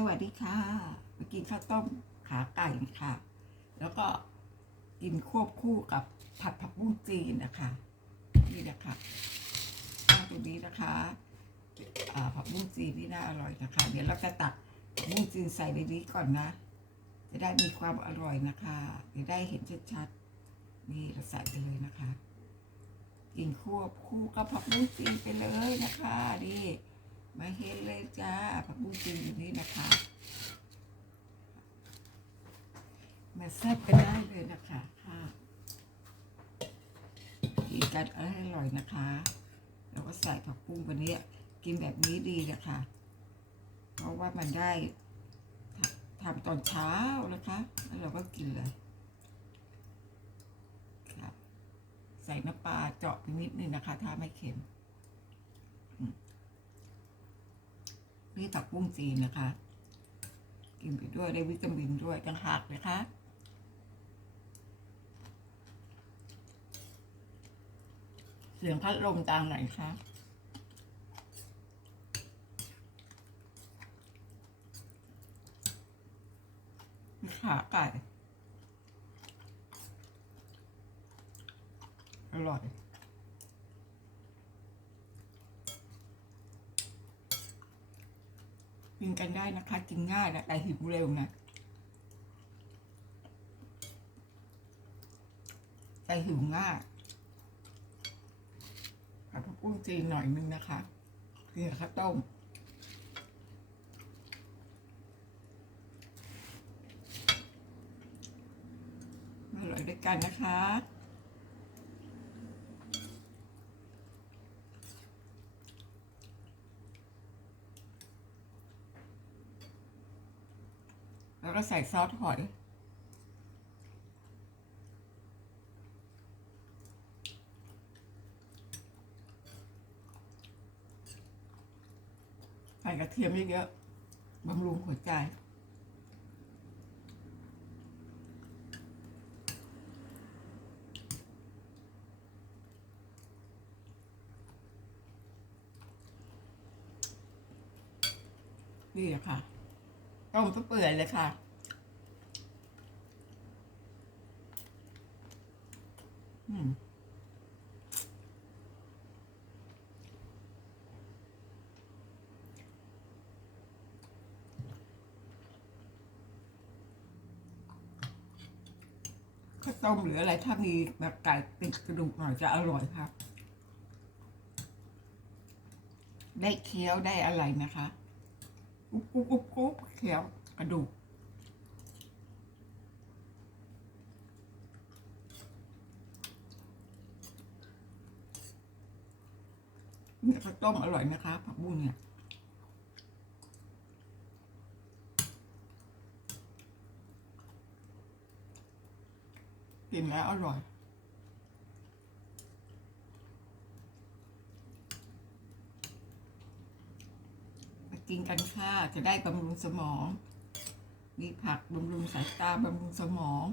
สวัสดีค่ะมากินข้าวต้มขาไก่ค่ะ แล้วก็กินควบคู่กับผัดผักบุ้งจีนนะคะนี่นะคะตั้งตรงนี้นะคะผักบุ้งจีนนี่น่าอร่อยนะคะ เดี๋ยวเราจะตักผักบุ้งจีนใส่ในนี้ก่อนนะ จะได้มีความอร่อยนะคะจะได้เห็นชัดๆนี่เราใส่ไปเลยนะคะ กินควบคู่กับผักบุ้งจีนไปเลยนะคะนี่ มาเห็นเลยจ้าผักบุ้งจีนอยู่นี่นะคะ มาแซ่บกันได้เลยนะคะค่ะกินกันอร่อยนะคะแล้วก็ใส่ผักบุ้งวันนี้กินแบบนี้ดีนะคะ เพราะว่ามันได้ทำตอนเช้านะคะ แล้วเราก็กินเลยค่ะใส่น้ำปลาเจาะไปนิดนึงนะคะ ถ้าไม่เค็มอืม นี่ผักบุ้งจีนนะคะ กินไปด้วยได้วิตามินด้วยต่างหากนะคะเสียงพัดลมดังไหนคะขาไก่ อร่อย กินกันได้นะคะ กินง่ายนะแต่หิวเร็วนะแต่หิวง่ายผัดผักบุ้งจีนหน่อยนึงนะคะเกินกับข้าวต้มอร่อยด้วยกันนะคะ ก็ใส่ซอสหอย ใส่กระเทียมเยอะๆบำรุงหัวใจนี่แหละค่ะต้มก็เปื่อยเลยค่ะ อืม ข้าวต้มหรืออะไรถ้ามีแบบไก่ติดกระดูกหน่อยจะอร่อยครับ ได้เคี้ยวได้อะไรนะคะกุ๊บกุ๊บกุ๊บกุ๊บเคี้ยวกระดูกเนี่ย ข้าวต้มอร่อยนะคะผักบุ้งเนี่ยกินแล้วอร่อยมากินกันค่ะจะได้บำรุงสมอง มีผักบำรุงสายตาบำรุงสมอง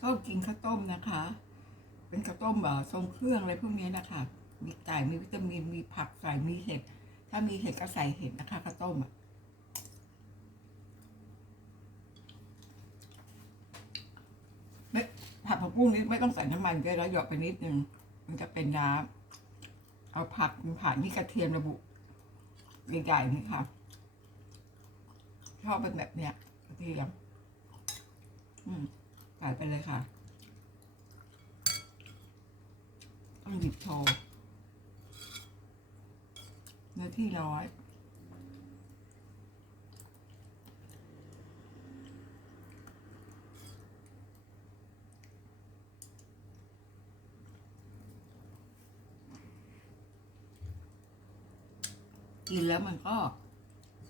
ชอบกินข้าวต้มนะคะ เป็นข้าวต้มแบบทรงเครื่องอะไรพวกนี้นะคะ มีไก่มีวิตามินมีผักใส่มีเห็ด ถ้ามีเห็ดก็ใส่เห็ดนะคะข้าวต้มอะไม่ผัดผักบุ้งนี้ไม่ต้องใส่น้ำมันเยอะแล้วหยอดไปนิดนึงมันจะเป็นน้ำเอาผักผักนี่กระเทียมระบุใหญ่ๆนี่ค่ะชอบเป็นแบบเนี้ยกระเทียมอืม ใส่ไปเลยค่ะต้องหยิบโชว์เนื้อที่น้อยกินแล้วมันก็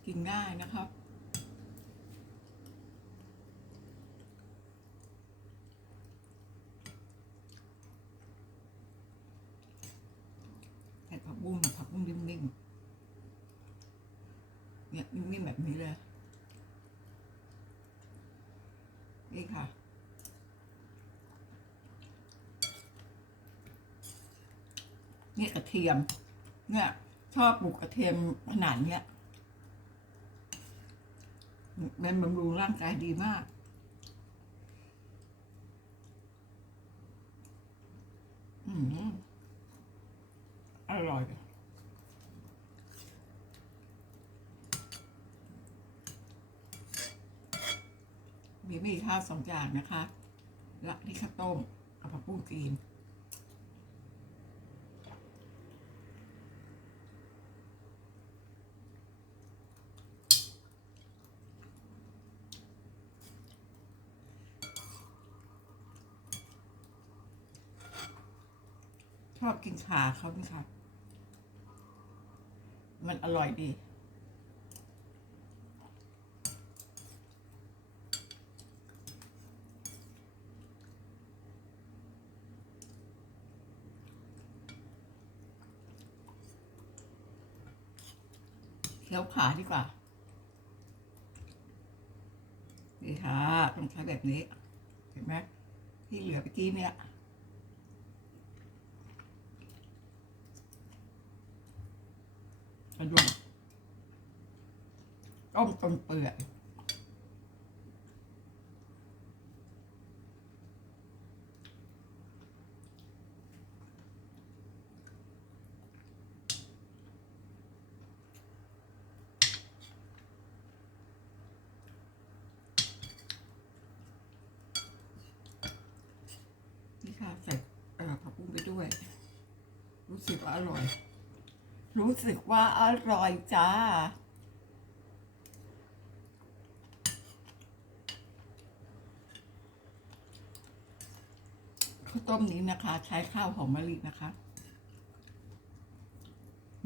กินง่ายนะครับ ผักบุ้งผักบุ้งนิ่มๆนิ่มๆแบบนี้เลย นี่ค่ะ นี่กระเทียม เนี่ยชอบปลูกกระเทียมขนาดเนี้ยมันบำรุงร่างกายดีมากอืมอร่อย มีมีข้าวสองอย่างนะคะละนี่ข้าวต้มกับผักบุ้งจีนชอบกินขาเขาไหมคะมันอร่อยดี เคี้ยวขาดีกว่านี่ค่ะต้องใช้แบบนี้ เห็นไหมที่เหลือไปกี้เนี่ยกระดูกต้มจนเปื่อยนี่ค่ะใส่เอ่อผักบุ้งไป ด้วย รู้สึกว่าอร่อย รู้สึกว่าอร่อยจ้า ข้าวต้มนี้นะคะ ใช้ข้าวหอมมะลินะคะ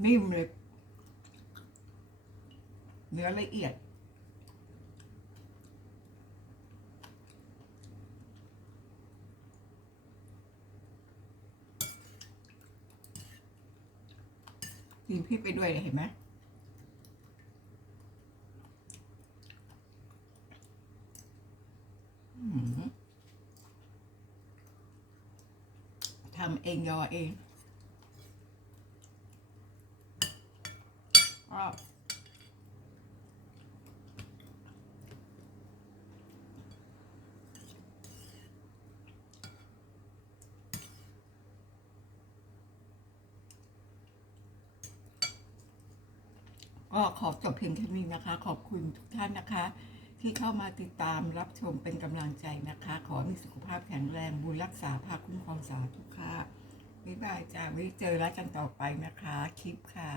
นิ่มเลยเนื้อละเอียด กินพี่ไปด้วยเห็นไหมทำเองยอเองอ๋อ ก็ขอจบเพียงแค่นี้นะคะ ขอบคุณทุกท่านนะคะ ที่เข้ามาติดตามรับชมเป็นกำลังใจนะคะ ขอมีสุขภาพแข็งแรงบุญรักษาภาคคุ้มครองสาธุค่ะบ๊ายบายจ้าไว้เจอแล้วกันต่อไปนะคะ คลิปค่ะ